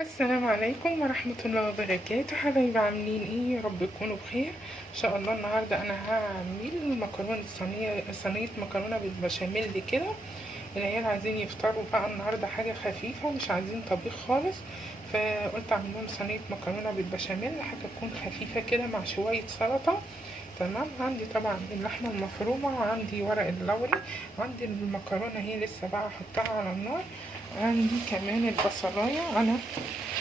السلام عليكم ورحمة الله وبركاته. حبايبي عاملين ايه؟ يا رب تكونوا بخير ان شاء الله. النهاردة انا هعمل مكرونة صينية مكرونة بالبشاميل كده. العيال عايزين يفطروا بقى النهاردة حاجة خفيفة، مش عايزين طبيخ خالص، فقلت اعمل لهم صينية مكرونة بالبشاميل، حاجة تكون خفيفة كده مع شوية سلطة. تمام. عندي طبعا اللحمة المفرومة، وعندي ورق اللوري، وعندي المكرونة هي لسه بقى احطها على النار. عندي كمان البصلاية، انا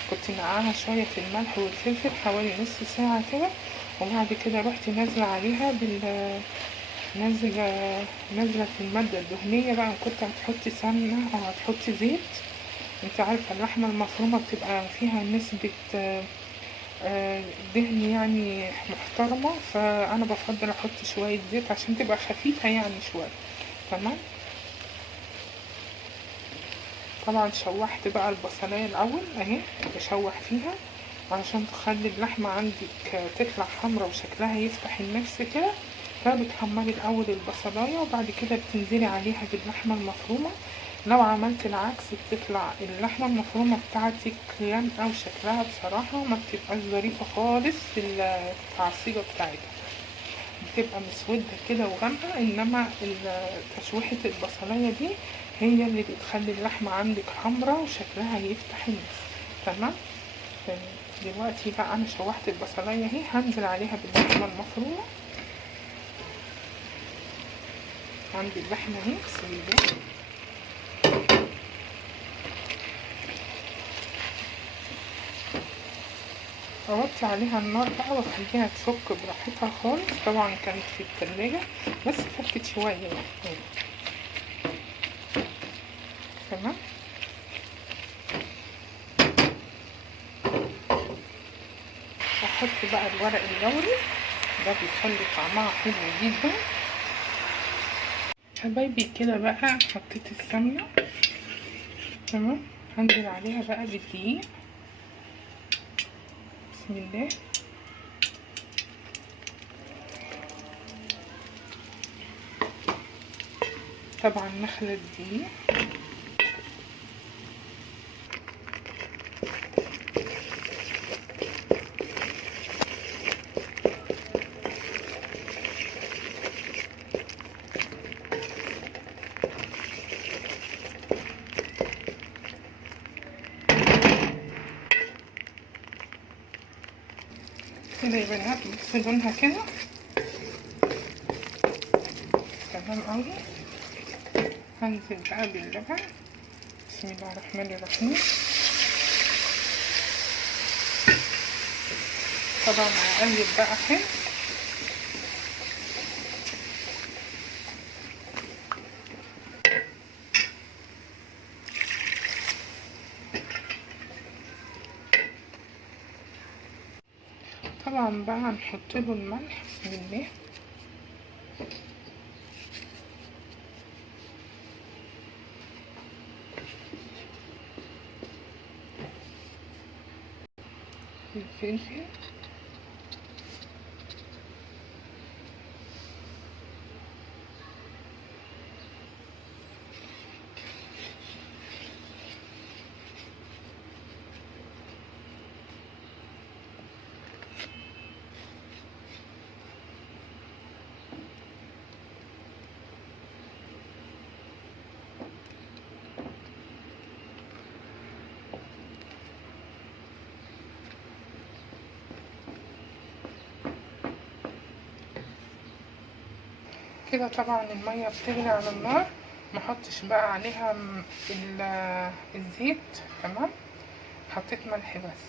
كنت نقعها شوية في الملح والفلفل حوالي نص ساعة كده، وبعد كده رحت نازلة عليها نازلة في المادة الدهنية بقى. كنت هتحطي سمنة أو هتحطي زيت، انت عارفة اللحمة المفرومة بتبقى فيها نسبة دهن يعني محترمة، فأنا بفضل أحط شوية زيت عشان تبقى خفيفة يعني شوية. تمام. طبعا شوحت بقى البصلاية الأول اهي، بشوح فيها علشان تخلي اللحمة عندك تطلع حمرا وشكلها يفتح النفس كده. فبتحمري الأول البصلاية وبعد كده بتنزلي عليها باللحمة المفرومة. لو عملت العكس بتطلع اللحمة المفرومة بتاعتك غامقة وشكلها بصراحة ما بتبقاش ظريفة خالص في التعصيجة بتاعتها، بتبقى مسودة كده وغامقة. انما تشويحة البصلاية دي هي اللي بتخلي اللحمة عندك حمرا وشكلها يفتح النفس. تمام. دلوقتي بقى انا شوحت البصلاية اهي، هنزل عليها باللحمة المفرومة. عندي اللحمة اهي، بسم الله. اوطي عليها النار بقى واخليها تفك براحتها خالص. طبعا كانت في التلاجة بس فكت شوية يعني. تمام. احط بقى الورق اللوري، ده بيخلي طعمها حلو جدا. حبايبي كده بقى حطيت السمنة. تمام. هنزل عليها بقى بالدقيق، بسم الله. طبعا نخلط الدقيق. كده يبقى لها بص لونها كده تمام اوي. هنزل بقى باللبن، بسم الله الرحمن الرحيم. طبعا هقلب بقى حلو. طبعا بقى هنحط له الملح، بسم الله. الفلفل، كده طبعا المية بتغلي على النار، محطش بقى عليها الزيت. تمام. حطيت ملح بس.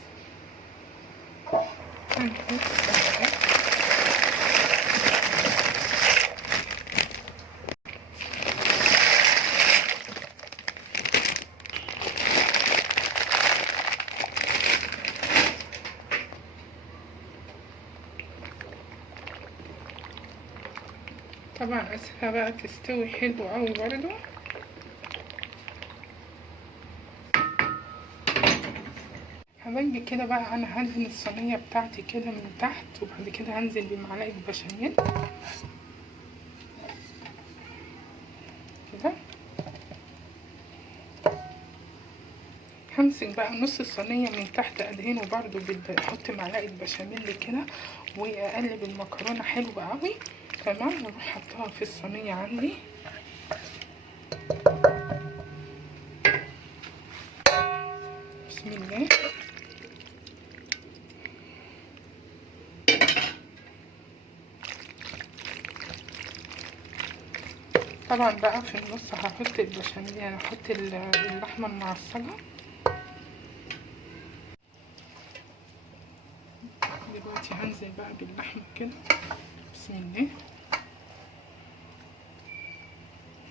طبعا اسيبها بقى تستوي حلو قوي برضو. حبايبي كده بقى انا هدهن الصينيه بتاعتي كده من تحت، وبعد كده هنزل بمعلقه بشاميل كده. همسك بقى نص الصينيه من تحت، ادهنه برده احط معلقه بشاميل كده واقلب المكرونه حلوه قوي. تمام، واروح حطها في الصينيه عندي. بسم الله. طبعا بقى في النص هحط البشاميل، يعني هحط اللحمه المعصجه. دلوقتي هنزل بقى باللحمه كده. بسم الله.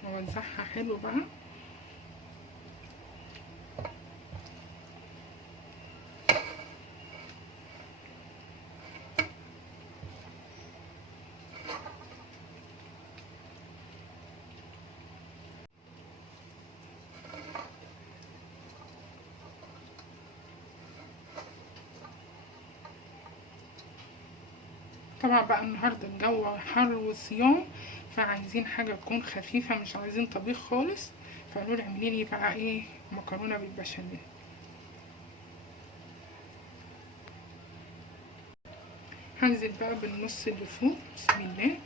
اوزعها حلو بقى. طبعا بقى النهارده الجو حر وصيام، فعايزين حاجه تكون خفيفه، مش عايزين طبيخ خالص. فقالوا لي اعملي لي بقى ايه، مكرونه بالبشاميل. هنزل بقى بالنص اللي فوق. بسم الله.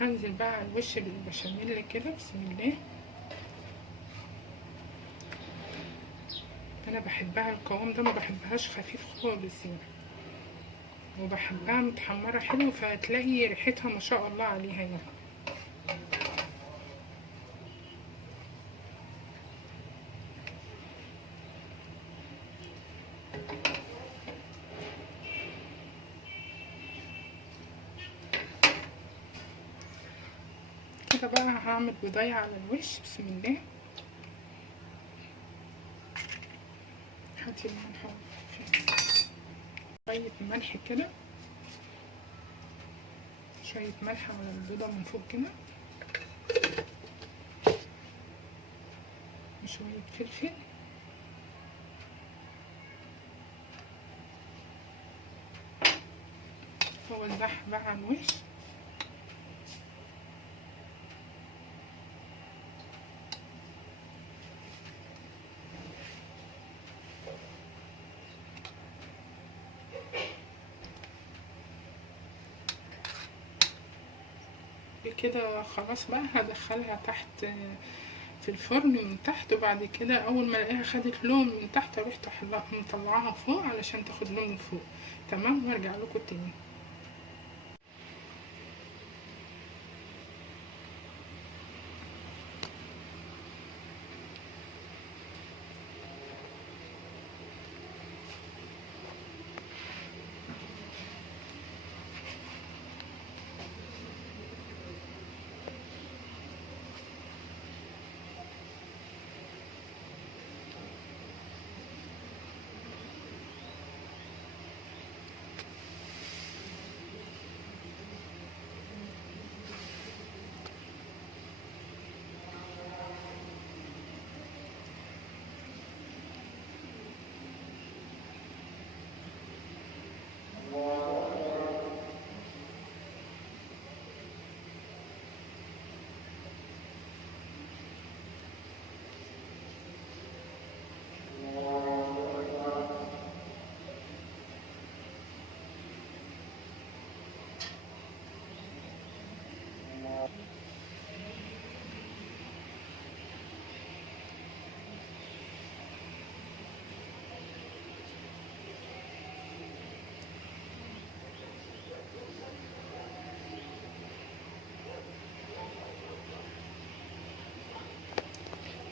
هنزل بقى على الوش بالبشاميل كده. بسم الله. انا بحبها القوام ده، ما بحبهاش خفيف خالص يعني، وبحبها متحمره حلو، فهتلاقي ريحتها ما شاء الله عليها يعني. كده بقى هعمل بيضايه على الوش. بسم الله. هاتي الملح، شويه ملح كده، شويه ملح على البيضه من فوق كده، وشويه فلفل، واوزعها بقى على الوش. كده خلاص بقى هدخلها تحت في الفرن من تحت، وبعد كده اول ما الاقيها خدت لون من تحت اروح مطلعاها فوق علشان تاخد لون من فوق. تمام، وارجع لكم تاني.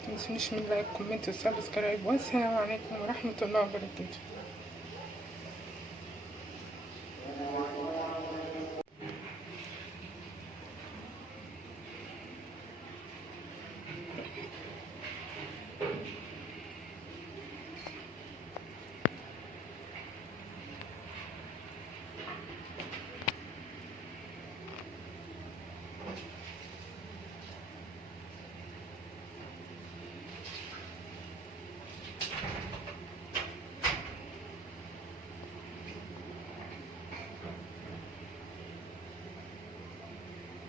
متنسونيش من لايك، كومنت وسبسكرايب، والسلام عليكم ورحمة الله وبركاته.